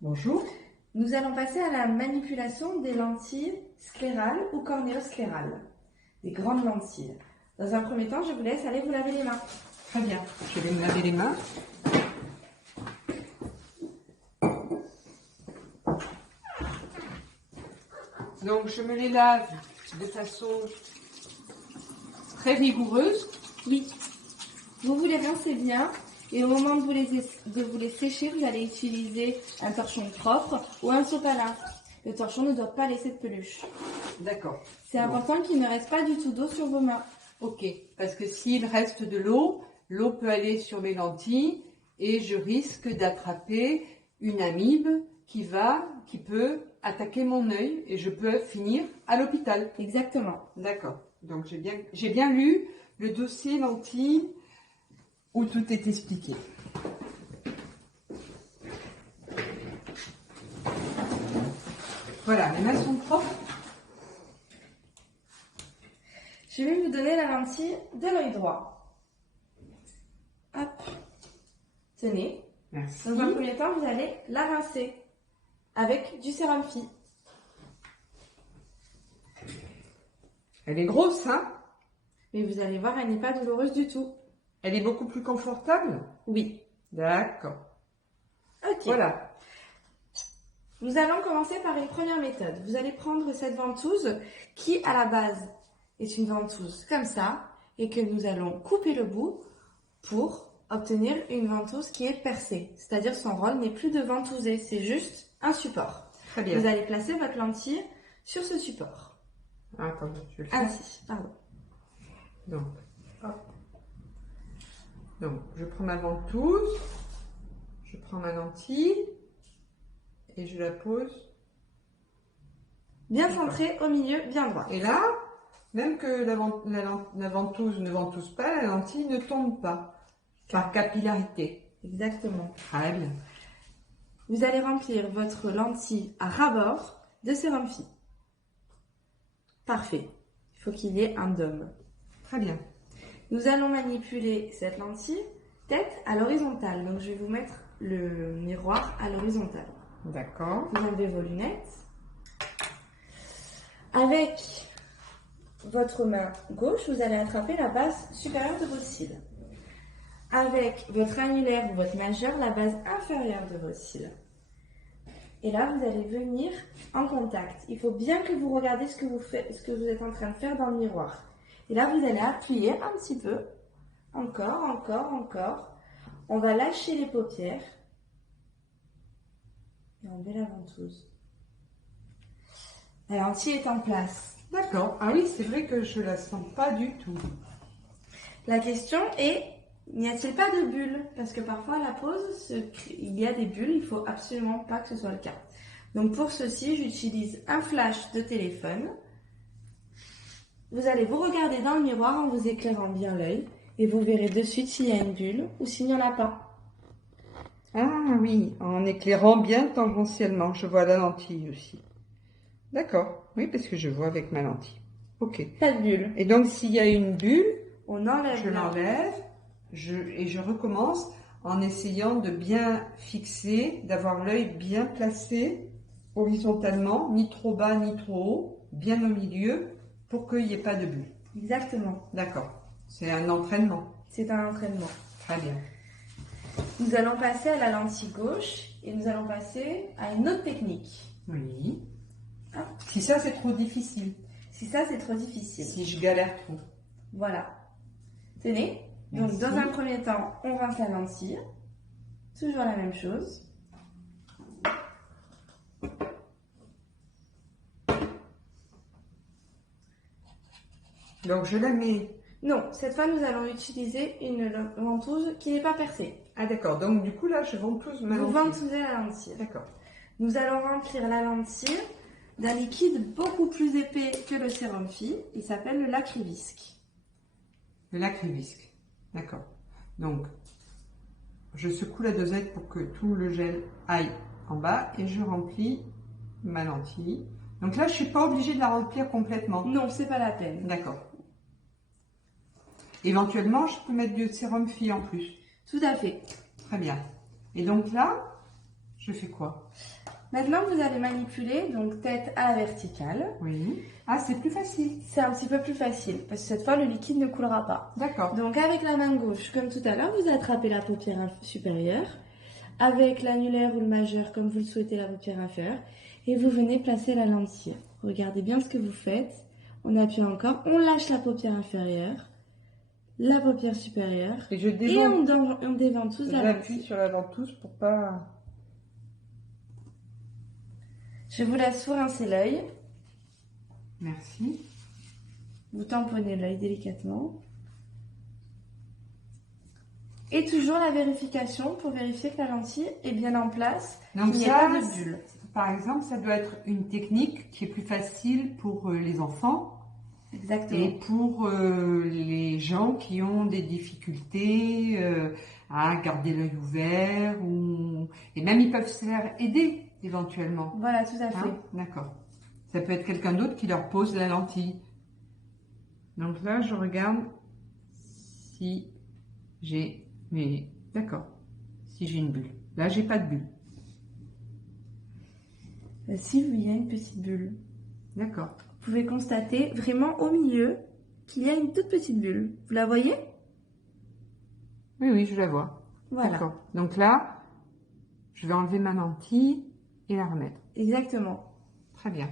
Bonjour. Nous allons passer à la manipulation des lentilles sclérales ou cornéosclérales, des grandes lentilles. Dans un premier temps, je vous laisse aller vous laver les mains. Très bien. Je vais me laver les mains. Donc, je me les lave de façon très rigoureuse. Oui. Vous les rincez bien et au moment de vous les sécher, vous allez utiliser un torchon propre ou un sopalin. Le torchon ne doit pas laisser de peluche. D'accord. C'est important qu'il ne reste pas du tout d'eau sur vos mains. Ok, parce que s'il reste de l'eau, l'eau peut aller sur mes lentilles et je risque d'attraper une amibe qui peut attaquer mon œil et je peux finir à l'hôpital. Exactement. D'accord. Donc j'ai bien lu le dossier lentilles où tout est expliqué. Voilà, les mains sont propres. Je vais vous donner la lentille de l'œil droit. Hop. Tenez. Merci. Dans un premier temps, vous allez la rincer avec du sérum Phi. Elle est grosse, hein? Mais vous allez voir, elle n'est pas douloureuse du tout. Elle est beaucoup plus confortable? Oui. D'accord. Ok. Voilà. Nous allons commencer par une première méthode. Vous allez prendre cette ventouse qui, à la base, est une ventouse comme ça et que nous allons couper le bout pour obtenir une ventouse qui est percée. C'est-à-dire son rôle n'est plus de ventouser, c'est juste un support. Très bien. Vous allez placer votre lentille sur ce support. Attendez, je vais le faire. Ainsi, pardon. Donc, hop. Donc, je prends ma ventouse, je prends ma lentille et je la pose. Bien centré au milieu, bien droit. Et là, même que la ventouse ne ventouse pas, la lentille ne tombe pas par capillarité. Exactement. Très bien. Vous allez remplir votre lentille à ras-bord de sérum Phi. Parfait. Il faut qu'il y ait un dôme. Très bien. Nous allons manipuler cette lentille tête à l'horizontale. Donc je vais vous mettre le miroir à l'horizontale. D'accord. Vous enlevez vos lunettes. Avec votre main gauche, vous allez attraper la base supérieure de votre cils. Avec votre annulaire ou votre majeur, la base inférieure de votre cils. Et là, vous allez venir en contact. Il faut bien que vous regardiez ce que vous êtes en train de faire dans le miroir. Et là, vous allez appuyer un petit peu. Encore, encore, encore. On va lâcher les paupières. Et enlever la ventouse. La lentille est en place. D'accord. Ah oui, c'est vrai que je la sens pas du tout. La question est, n'y a-t-il pas de bulles? Parce que parfois à la pose, il y a des bulles, il ne faut absolument pas que ce soit le cas. Donc pour ceci, j'utilise un flash de téléphone. Vous allez vous regarder dans le miroir en vous éclairant bien l'œil et vous verrez de suite s'il y a une bulle ou s'il n'y en a pas. Ah oui, en éclairant bien tangentiellement, je vois la lentille aussi. D'accord. Oui, parce que je vois avec ma lentille. Ok. Pas de bulle. Et donc, s'il y a une bulle, On enlève. je l'enlève et je recommence en essayant de bien fixer, d'avoir l'œil bien placé horizontalement, ni trop bas ni trop haut, bien au milieu, pour qu'il n'y ait pas de bulle. Exactement. D'accord. C'est un entraînement. C'est un entraînement. Très bien. Nous allons passer à la lentille gauche et nous allons passer à une autre technique. Oui. Ah. Si ça, c'est trop difficile. Si ça, c'est trop difficile. Si je galère trop. Voilà. Tenez. Merci. Donc, dans un premier temps, on rince la lentille. Toujours la même chose. Donc, je la mets. Non, cette fois, nous allons utiliser une ventouse qui n'est pas percée. Ah, d'accord. Donc, du coup, là, je ventouse ma Vous lentille. ventousez la lentille. D'accord. Nous allons remplir la lentille d'un liquide beaucoup plus épais que le sérum Phi. Il s'appelle le Lacryvisc. Le Lacryvisc. D'accord. Donc, je secoue la dosette pour que tout le gel aille en bas et je remplis ma lentille. Donc là, je suis pas obligée de la remplir complètement. Non, c'est pas la peine. D'accord. Éventuellement, je peux mettre du sérum Phi en plus. Tout à fait. Très bien. Et donc là, Je fais quoi? Maintenant, vous allez manipuler, donc tête à la verticale. Oui. Ah, c'est plus facile. C'est un petit peu plus facile, parce que cette fois, le liquide ne coulera pas. D'accord. Donc avec la main gauche, comme tout à l'heure, vous attrapez la paupière supérieure. Avec l'annulaire ou le majeur, comme vous le souhaitez, la paupière inférieure. Et vous venez placer la lentille. Regardez bien ce que vous faites. On appuie encore, on lâche la paupière inférieure, la paupière supérieure. Et je Et on déventouse la J'appuie lentille. sur la ventouse pour pas... Je vous laisse vous rincer l'œil. Merci. Vous tamponnez l'œil délicatement. Et toujours la vérification pour vérifier que la lentille est bien en place, Donc qu'il n'y ait ça, pas de bulle. par exemple, ça doit être une technique qui est plus facile pour les enfants Exactement. et pour les gens qui ont des difficultés à garder l'œil ouvert et même ils peuvent se faire aider éventuellement. Voilà, tout à fait. Hein? D'accord. Ça peut être quelqu'un d'autre qui leur pose la lentille. Donc là, je regarde si j'ai... Mais d'accord. Si j'ai une bulle. Là, j'ai pas de bulle. Si il y a une petite bulle, D'accord. vous pouvez constater vraiment au milieu qu'il y a une toute petite bulle. Vous la voyez? Oui, oui, je la vois. Voilà. D'accord. Donc là, je vais enlever ma lentille et la remettre. Exactement. Très bien.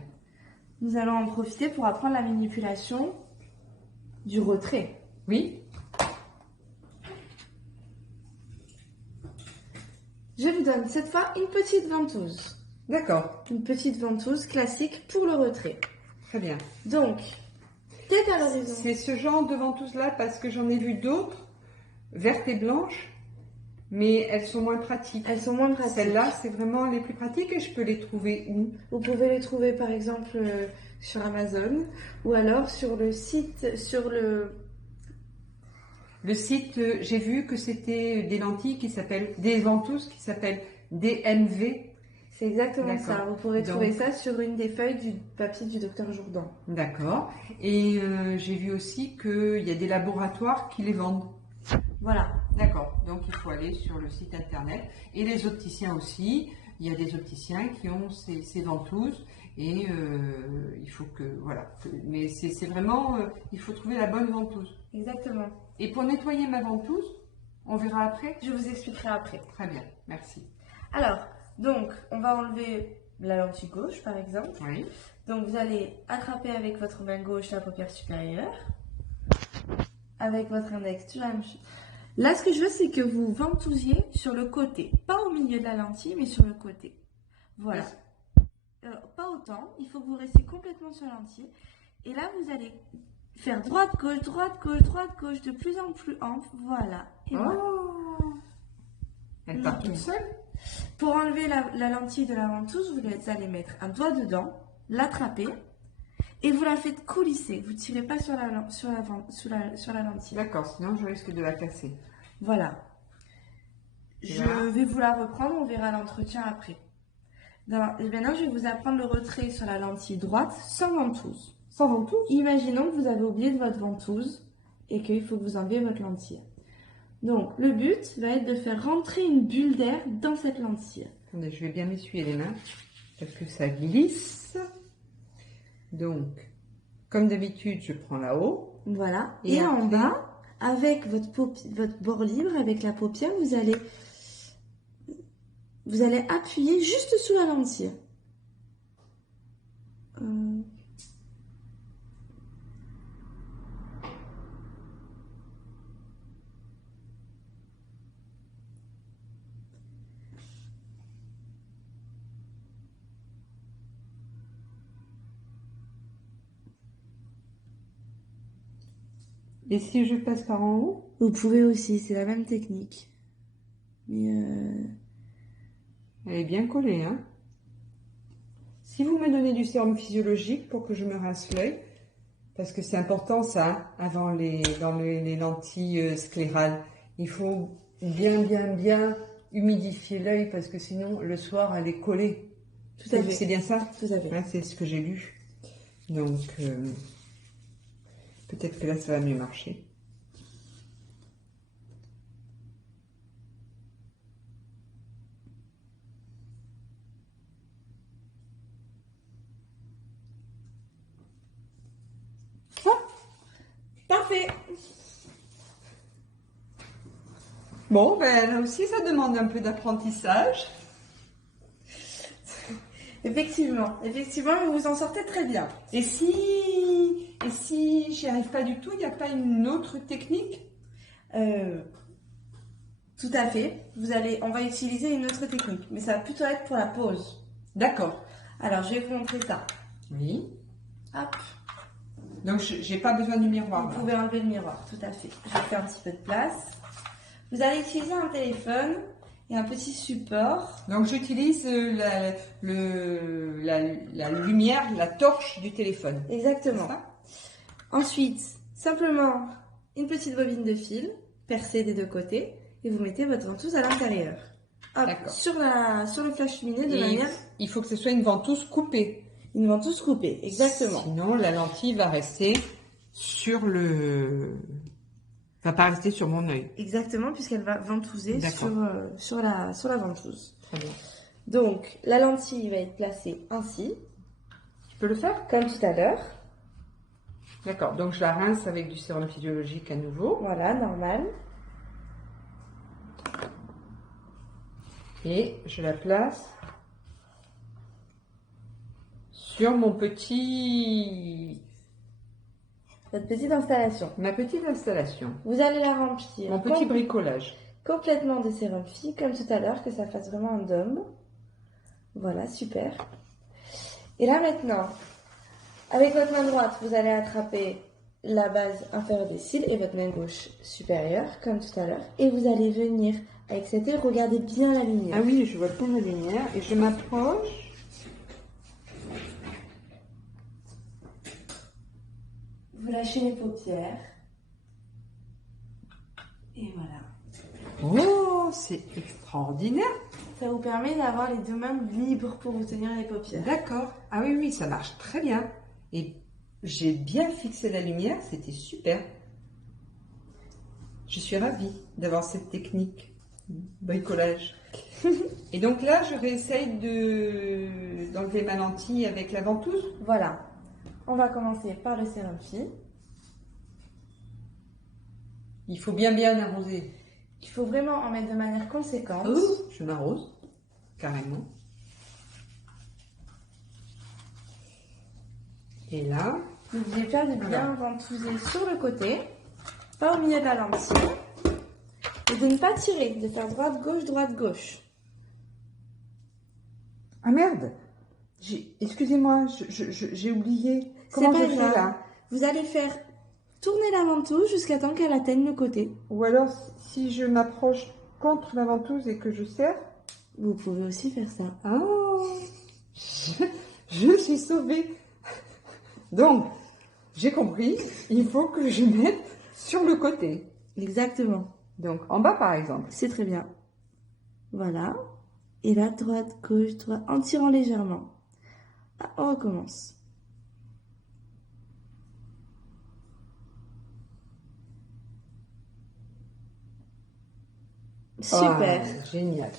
Nous allons en profiter pour apprendre la manipulation du retrait. Oui. Je vous donne cette fois une petite ventouse. D'accord. Une petite ventouse classique pour le retrait. Très bien. Donc, tête à l'horizon. C'est ce genre de ventouse-là parce que j'en ai vu d'autres, vertes et blanches, mais elles sont moins pratiques. Elles sont moins pratiques. Celles-là, c'est vraiment les plus pratiques et je peux les trouver où? Vous pouvez les trouver par exemple sur Amazon ou alors sur le site, Le site, j'ai vu que c'était des lentilles qui s'appellent, des ventouses qui s'appellent DMV. C'est exactement D'accord. ça. Vous pourrez trouver Donc- ça sur une des feuilles du papier du docteur Jourdan. D'accord. Et j'ai vu aussi qu'il y a des laboratoires qui les vendent. Voilà. D'accord. Donc il faut aller sur le site internet. Et les opticiens aussi. Il y a des opticiens qui ont ces ventouses. Et il faut que. Voilà. Mais c'est vraiment. Il faut trouver la bonne ventouse. Exactement. Et pour nettoyer ma ventouse, on verra après. Je vous expliquerai après. Très bien. Merci. Alors, donc, on va enlever la lentille gauche, par exemple. Oui. Donc, vous allez attraper avec votre main gauche la paupière supérieure. Avec votre index, toujours la même chose. Là, ce que je veux, c'est que vous ventousiez sur le côté. Pas au milieu de la lentille, mais sur le côté. Voilà. Pas autant. Il faut que vous restiez complètement sur la lentille. Et là, vous allez faire droite-gauche, droite-gauche, droite-gauche, de plus en plus ample. Voilà. Et voilà. Oh. Elle part toute seule. Pour enlever la lentille de la ventouse, vous allez mettre un doigt dedans, l'attraper et vous la faites coulisser. Vous ne tirez pas sur la lentille. D'accord, sinon je risque de la casser. Voilà. Je vais vous la reprendre, on verra l'entretien après. Et maintenant, je vais vous apprendre le retrait sur la lentille droite sans ventouse. Sans ventouse? Imaginons que vous avez oublié de votre ventouse et qu'il faut que vous enleviez votre lentille. Donc, le but va être de faire rentrer une bulle d'air dans cette lentille. Attendez, je vais bien m'essuyer les mains parce que ça glisse. Donc, comme d'habitude, je prends là-haut. Voilà. Et Et après... en bas, avec votre bord libre, avec la paupière, vous allez appuyer juste sous la lentille. Et si je passe par en haut? Vous pouvez aussi, c'est la même technique. Mais Elle est bien collée, hein? Si vous me donnez du sérum physiologique pour que je me rince l'œil, parce que c'est important ça, hein, avant dans les lentilles sclérales, il faut bien humidifier l'œil parce que sinon le soir elle est collée. Tout à fait. C'est bien ça? Tout à fait. Hein, c'est ce que j'ai lu. Donc peut-être que là ça va mieux marcher. Bon, ben là aussi, ça demande un peu d'apprentissage. Effectivement, vous vous en sortez très bien. Et si j'y arrive pas du tout, il n'y a pas une autre technique? Tout à fait. On va utiliser une autre technique, mais ça va plutôt être pour la pause. D'accord. Alors, je vais vous montrer ça. Oui. Hop. Donc, j'ai pas besoin du miroir. Vous pouvez enlever le miroir, tout à fait. Je vais faire un petit peu de place. Vous allez utiliser un téléphone et un petit support. Donc, j'utilise la lumière, la torche du téléphone. Exactement. Ensuite, simplement une petite bobine de fil percée des deux côtés et vous mettez votre ventouse à l'intérieur. Hop, sur le flash lumineux de manière... Il faut que ce soit une ventouse coupée. Une ventouse coupée, exactement. Sinon, la lentille va rester sur va pas rester sur mon œil. Exactement, puisqu'elle va ventouser sur la ventouse. Très bien. Donc, la lentille va être placée ainsi. Tu peux le faire? Comme tout à l'heure. D'accord, donc je la rince avec du sérum physiologique à nouveau. Voilà, normal. Et je la place sur Votre petite installation. Ma petite installation. Vous allez la remplir. Mon petit bricolage. Complètement de sérum phy, comme tout à l'heure, que ça fasse vraiment un dôme. Voilà, super. Et là maintenant, avec votre main droite, vous allez attraper la base inférieure des cils et votre main gauche supérieure, comme tout à l'heure. Et vous allez venir avec cette œil, regardez bien la lumière. Ah oui, je vois bien la lumière et je m'approche. Vous lâchez les paupières. Et voilà. Oh, c'est extraordinaire. Ça vous permet d'avoir les deux mains libres pour vous tenir les paupières. D'accord. Ah oui, oui, ça marche très bien. Et j'ai bien fixé la lumière, c'était super. Je suis ravie d'avoir cette technique. Bricolage. Et donc là, je réessaye d'enlever ma lentille avec la ventouse. Voilà. On va commencer par le sérum phy. Il faut bien arroser. Il faut vraiment en mettre de manière conséquente. Je m'arrose, carrément. Et là... N'oubliez pas de bien ventouser sur le côté, pas au milieu de la lentille. Et de ne pas tirer, de faire droite-gauche. Ah merde! Excusez-moi, j'ai oublié. Comment je fais là? Vous allez faire tourner la ventouse jusqu'à temps qu'elle atteigne le côté. Ou alors, si je m'approche contre la ventouse et que je serre? Vous pouvez aussi faire ça. Ah! Je suis sauvée. Donc, j'ai compris, il faut que je mette sur le côté. Exactement. Donc, en bas par exemple. C'est très bien. Voilà. Et là, droite, gauche, en tirant légèrement. Ah, on recommence. Super. Oh, génial.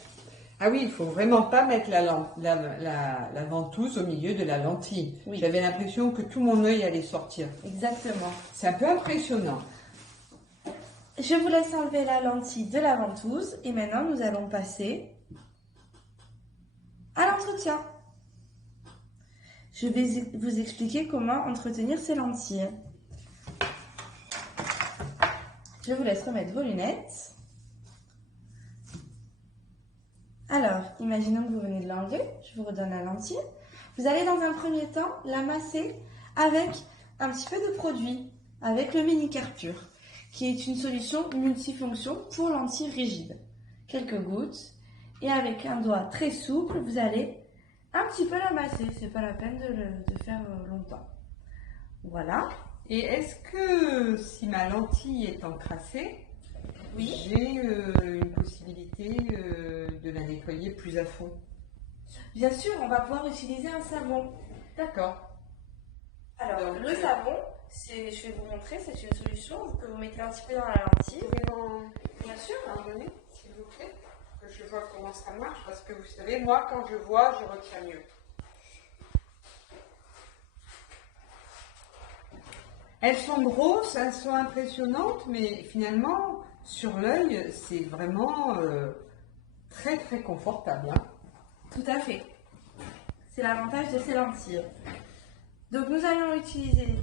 Ah oui, il faut vraiment pas mettre la ventouse au milieu de la lentille. Oui. J'avais l'impression que tout mon œil allait sortir. Exactement. C'est un peu impressionnant. Je vous laisse enlever la lentille de la ventouse et maintenant nous allons passer à l'entretien. Je vais vous expliquer comment entretenir ces lentilles. Je vous laisse remettre vos lunettes. Alors, imaginons que vous venez de l'enlever, je vous redonne la lentille. Vous allez dans un premier temps la masser avec un petit peu de produit, avec le Mini-Care-Pur, qui est une solution multifonction pour lentilles rigides. Quelques gouttes, et avec un doigt très souple, vous allez un petit peu la masser, c'est pas la peine de faire longtemps. Voilà. Et est-ce que si ma lentille est encrassée, oui, j'ai une possibilité de la nettoyer plus à fond? Bien sûr, on va pouvoir utiliser un savon. D'accord. Alors, le savon, je vais vous montrer, c'est une solution que vous mettez un petit peu dans la lentille. Vous pouvez bien sûr, pardonnez, s'il vous plaît, que je vois comment ça marche, parce que vous savez, moi, quand je vois, je retiens mieux. Elles sont grosses, elles sont impressionnantes, mais finalement, sur l'œil, c'est vraiment très très confortable. Hein. Tout à fait. C'est l'avantage de ces lentilles. Donc nous allons utiliser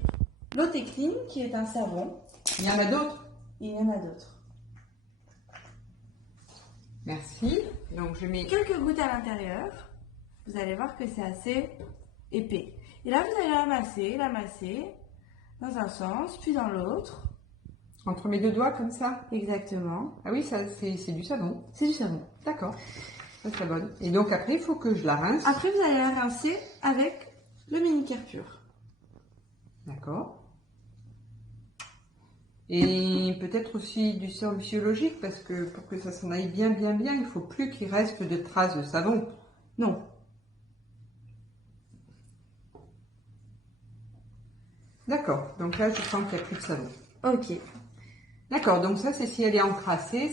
l'eau Clean qui est un savon. Il y en a d'autres? Il y en a d'autres. Merci. Donc je mets Quelques gouttes à l'intérieur. Vous allez voir que c'est assez épais. Et là, vous allez l'amasser dans un sens, puis dans l'autre. entre mes deux doigts comme ça. Exactement. Ah oui, ça c'est du savon. C'est du savon. D'accord. Ça c'est bonne. Et donc après, il faut que je la rince. Après, vous allez la rincer avec le mini-care pur. D'accord. Et peut-être aussi du sérum physiologique parce que pour que ça s'en aille bien, il faut plus qu'il reste de traces de savon. Non. D'accord. Donc là, je sens qu'il n'y a plus de savon. Ok. D'accord. Donc ça, c'est si elle est encrassée.